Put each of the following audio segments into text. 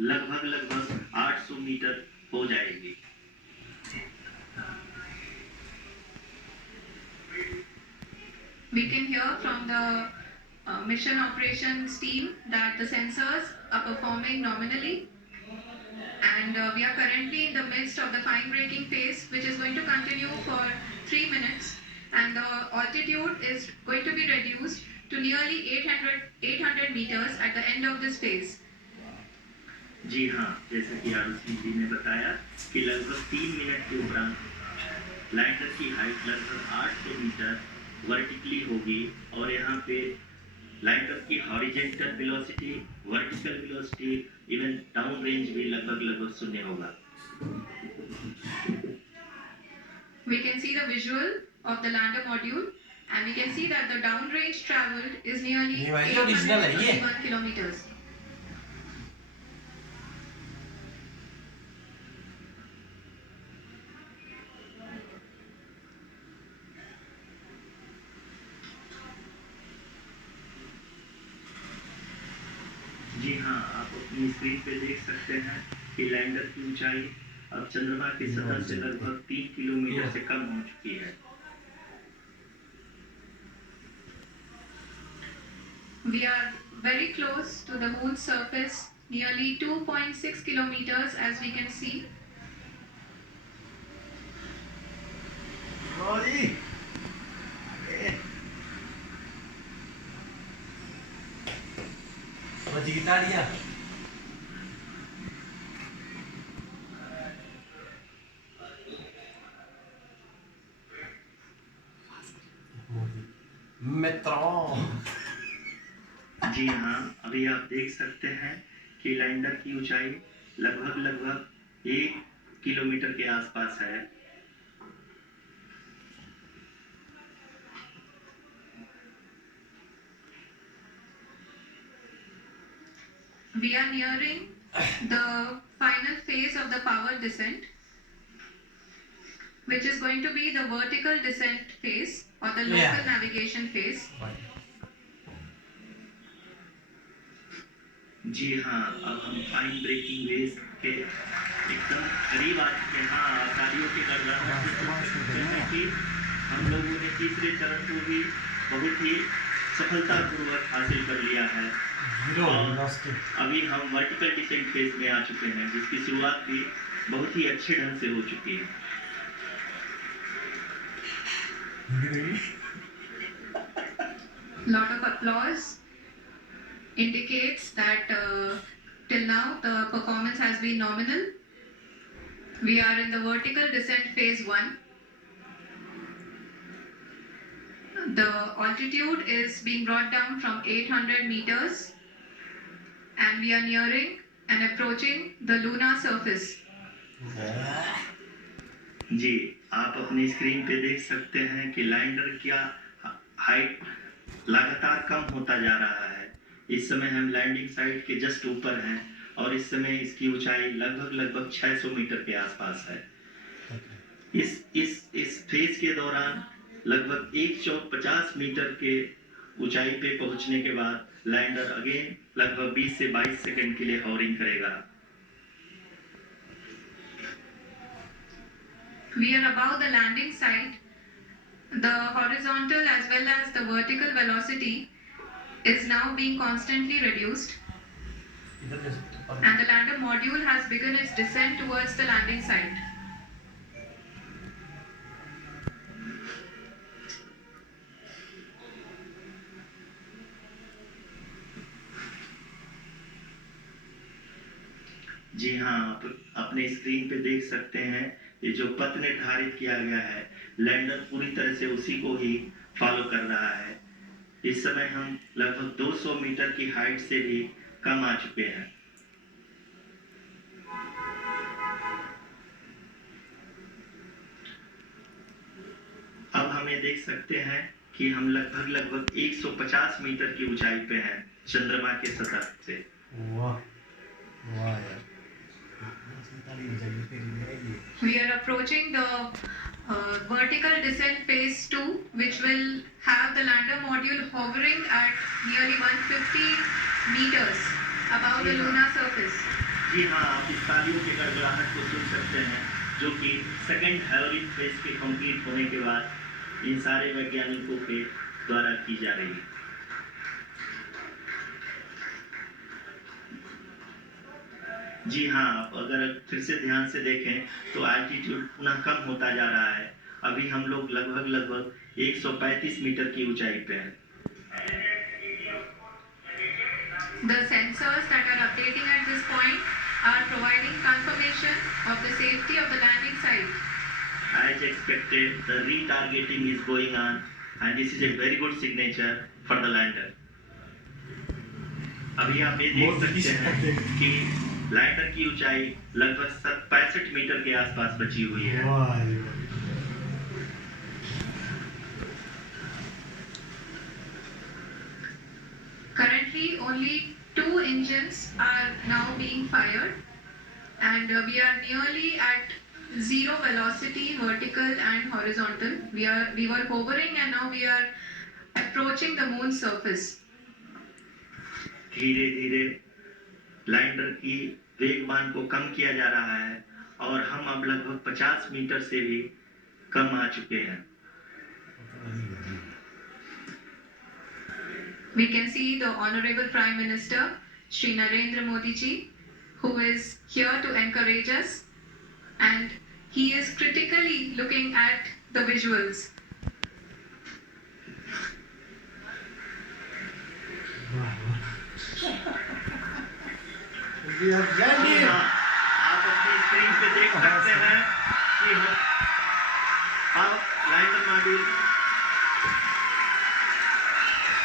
लगभग 800 मीटर हो जाएगी। We can hear from the mission operations team that the sensors are performing nominally, and we are currently in the midst of the fine braking phase, which is going to continue for 3 minutes, and the altitude is going to be reduced to nearly 800 meters at the end of this phase. जी हाँ, जैसा कि आरुषि जी ने बताया कि लगभग 3 minute के उपरांत lander की हाइट लगभग 800 मीटर वर्टिकली होगी और यहाँ पे लैंडर की horizontal velocity, vertical velocity, even down range भी लगभग शून्य होगा। We can see the visual of the lander module, and we can see that the downrange traveled is nearly 821 kilometers. जी हाँ, आप अपनी स्क्रीन पे देख सकते हैं कि लैंडर की ऊंचाई अब चंद्रमा की सतह से लगभग 3 किलोमीटर से कम हो चुकी है। We are very close to the moon's surface, nearly 2.6 kilometers, as we can see. जी हाँ, अभी आप देख सकते हैं कि लैंडर की ऊंचाई लगभग 1 किलोमीटर के आसपास है। We are nearing the final phase of the power descent, which is going to be the vertical descent phase or the local navigation phase. जी हाँ, अब हम फाइन ब्रेकिंग वेज के एकदम करीब आ चुके हैं। हाँ, तालियों के गड़गड़ाहट कि हम लोगों ने तीसरे चरण को भी बहुत ही सफलतापूर्वक हासिल कर लिया है। अभी हम वर्टिकल डिसेंट फेज में आ चुके हैं, जिसकी शुरुआत भी बहुत ही अच्छे ढंग से हो चुकी है। Lot of applause indicates that till now the performance has been nominal. We are in the vertical descent phase 1. The altitude is being brought down from 800 meters, and we are nearing and approaching the lunar surface. जी, आप अपनी screen पे देख सकते हैं कि lander का height लगातार कम होता जा रहा है। इस समय हम लैंडिंग साइट के जस्ट ऊपर हैं और इस समय इसकी ऊंचाई लगभग 600 मीटर के आसपास है। इस फेज के दौरान लगभग 150 मीटर के ऊंचाई पे पहुंचने के बाद लैंडर अगेन लगभग 20 से 22 सेकंड के लिए हॉवरिंग करेगा। We are above the landing site. The horizontal as well as the vertical velocity is now being constantly reduced, and the lander module has begun its descent towards the landing site. जी हाँ, आप अपने screen पे देख सकते हैं ये जो पथ निर्धारित किया गया है, लैंडर पूरी तरह से उसी को ही फॉलो कर रहा है। इस समय हम लगभग 200 मीटर की हाइट से भी कम आ चुके हैं। अब हमें देख सकते हैं कि हम लगभग 150 मीटर की ऊंचाई पे हैं चंद्रमा के सतह से। We are approaching the vertical descent phase 2, which will have the lander module hovering at nearly 150 meters above the lunar surface. जी हाँ, आप इस तालियों की गड़गड़ाहट को सुन सकते हैं, जो कि सेकंड हेरोइन फेज के कंप्लीट होने के बाद इन सारे वैज्ञानिकों के द्वारा की जा रही है। जी हाँ, आप अगर फिर से ध्यान से देखें तो एल्टीट्यूड पुनः कम होता जा रहा है। अभी हम लोग लगभग 135 मीटर की ऊंचाई पे हैं। The sensors that are updating at this point are providing confirmation of the safety of the landing site. As expected, the retargeting is going on, and this is a very good signature for the lander. अभी आप ये देख सकते हैं कि lander की ऊंचाई लगभग 65 मीटर के आसपास बची हुई है। Currently, only 2 engines are now being fired, and we are nearly at zero velocity, vertical and horizontal. We were hovering, and now we are approaching the moon's surface. धीरे धीरे लैंडर की वेगमान को कम किया जा रहा है और हम अब लगभग 50 मीटर से भी कम आ चुके हैं। We can see the Honorable Prime Minister, Shri Narendra Modi ji, who is here to encourage us, and he is critically looking at the visuals. जी हाँ, आप अपनी स्क्रीन पे देख सकते हैं कि अब lander module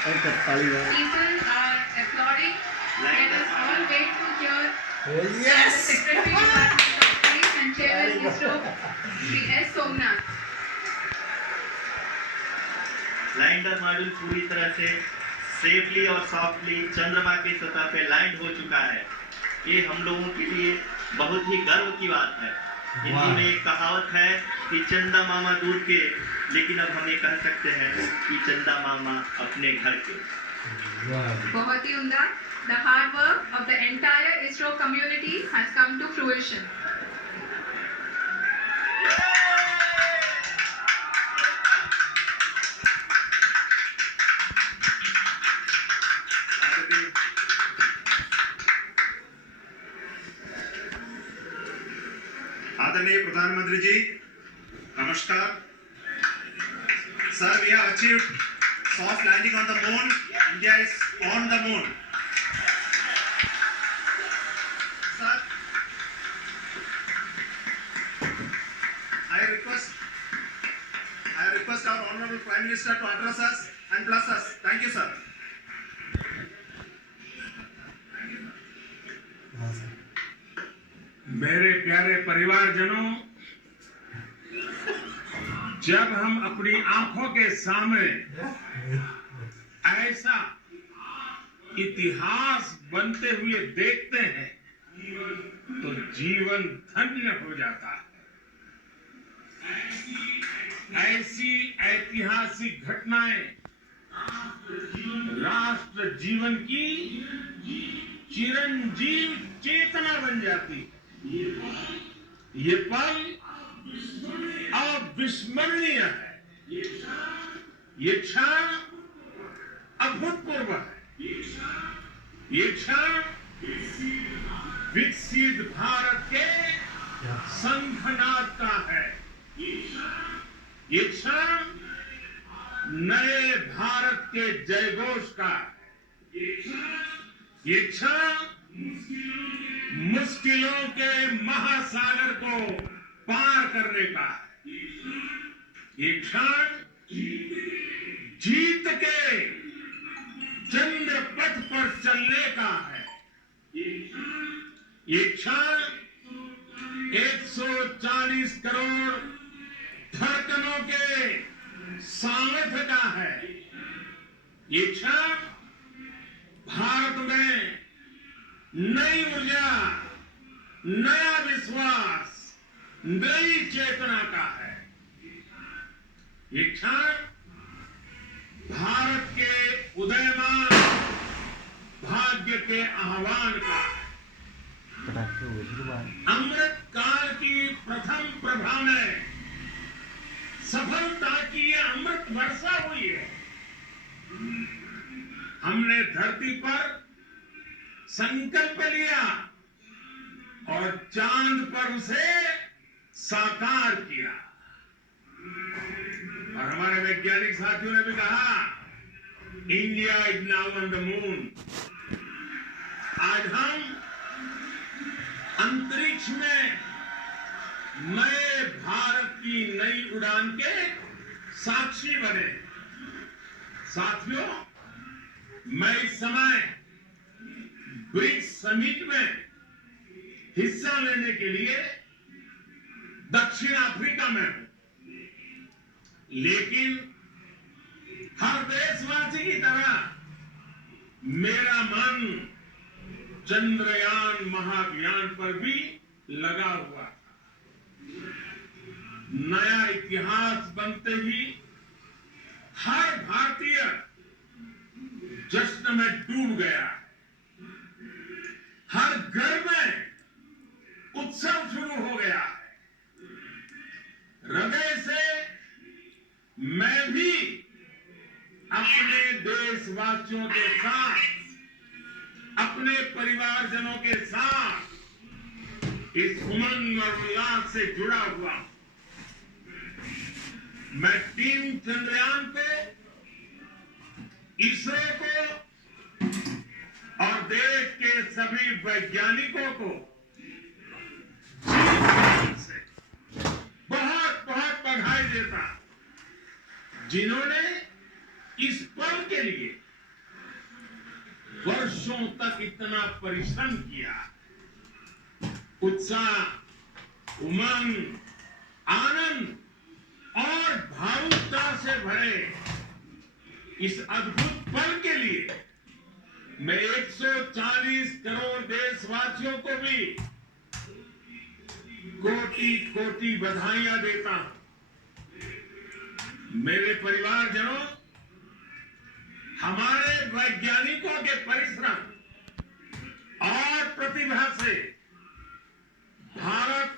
People are applauding. Let us all wait to hear Yes! the Secretary Department of Space and Chairman ISRO, Shri S. Somnath. Lander module पूरी तरह से सेफली और सॉफ्टली चंद्रमा की सतह पे लैंड हो चुका है। ये हम लोगों के लिए बहुत ही गर्व की बात है। हिंदी में एक कहावत है कि चंदा मामा दूर के, लेकिन अब हम ये कह सकते हैं कि चंदा मामा अपने घर के। बहुत ही उम्दा। The hard work of the entire ISRO community has come to fruition. आदरणीय प्रधानमंत्री जी, नमस्कार। Sir, we have achieved soft landing on the moon. India is on the moon. Sir, I request our Honorable Prime Minister to address us and bless us. Thank you, sir. मेरे प्यारे परिवारजनों, जब हम अपनी आंखों के सामने ऐसा इतिहास बनते हुए देखते हैं तो जीवन धन्य हो जाता है। ऐसी ऐतिहासिक घटनाएं राष्ट्र जीवन की चिरंजीव चेतना बन जाती। ये पल अविस्मरणीय है। ये क्षण अभूतपूर्व है। ये क्षण विकसित भारत के शंखनाद का है। ये क्षण नए भारत के जयघोष का है। ये क्षण मुश्किलों के महासागर को पार करने का है। ये क्षण जीत के चंद्र पथ पर चलने का है। ये क्षण 140 करोड़ धड़कनों के सामर्थ्य का है। ये क्षण भारत में नई ऊर्जा, नया विश्वास, नई चेतना का है। ये क्षण भारत के उदयमान भाग्य के आह्वान का है। अमृत काल की प्रथम प्रभा में सफलता की ये अमृत वर्षा हुई है। हमने धरती पर संकल्प लिया और चांद पर उसे साकार किया। और हमारे वैज्ञानिक साथियों ने भी कहा, India is now on the moon. आज हम अंतरिक्ष में नए भारत की नई उड़ान के साक्षी बने। साथियों, मैं इस समय ब्रिक्स समिट में हिस्सा लेने के लिए दक्षिण अफ्रीका में हूं, लेकिन हर देशवासी की तरह मेरा मन चंद्रयान महाअभियान पर भी लगा हुआ था। नया इतिहास बनते ही हर भारतीय जश्न में डूब गया। हर घर में उत्सव शुरू हो गया। हृदय से मैं भी अपने देशवासियों के साथ, अपने परिवारजनों के साथ इस उमंग और उल्लास से जुड़ा हुआ। मैं टीम चंद्रयान को, इसरो को और देश के सभी वैज्ञानिकों को से बहुत बहुत बधाई देता, जिन्होंने इस पल के लिए वर्षों तक इतना परिश्रम किया। उत्साह, उमंग, आनंद और भावुकता से भरे इस अद्भुत पल के लिए मैं 140 करोड़ देशवासियों को भी कोटि कोटि बधाइयां देता हूं। मेरे परिवारजनों, हमारे वैज्ञानिकों के परिश्रम और प्रतिभा से भारत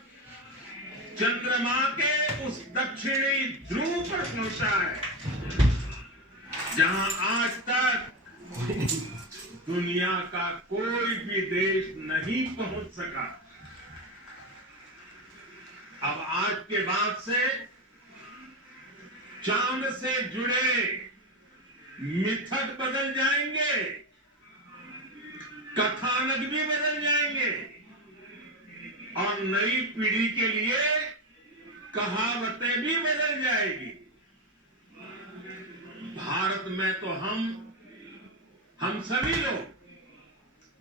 चंद्रमा के उस दक्षिणी ध्रुव पर पहुंचा है, जहां आज तक दुनिया का कोई भी देश नहीं पहुंच सका। अब आज के बाद से चांद से जुड़े मिथक बदल जाएंगे, कथानक भी बदल जाएंगे और नई पीढ़ी के लिए कहावतें भी बदल जाएगी। भारत में तो हम सभी लोग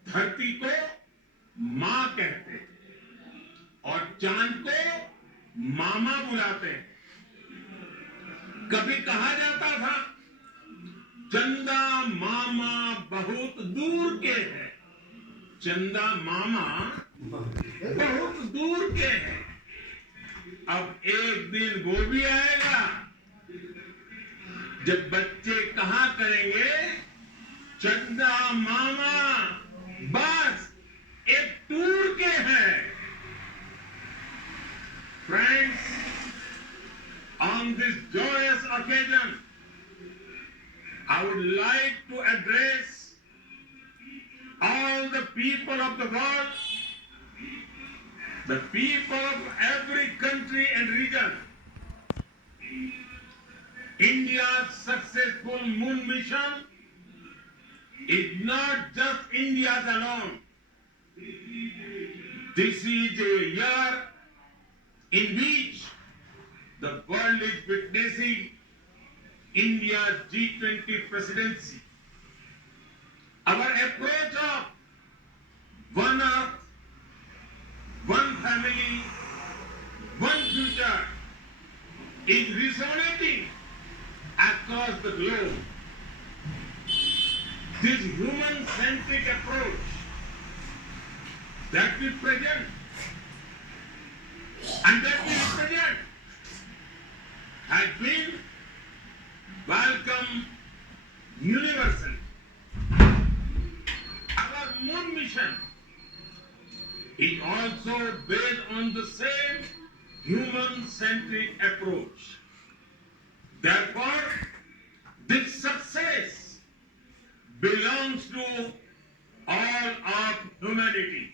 धरती को मां कहते हैं और चांद को मामा बुलाते हैं। कभी कहा जाता था, चंदा मामा बहुत दूर के हैं। चंदा मामा बहुत दूर के हैं। अब एक दिन वो भी आएगा जब बच्चे कहा करेंगे, चंदा मामा बस एक टूर के हैं। Friends, on this joyous occasion, I would like to address all the people of the world, the people of every country and region. India's successful moon mission is not just India's alone. This is a year in which the world is witnessing India's G20 presidency. Our approach of one earth, one family, one future is resonating across the globe. This human-centric approach that we present and that we represent has been welcomed universally. Our moon mission is also based on the same human-centric approach. Therefore, this success belongs to all of humanity.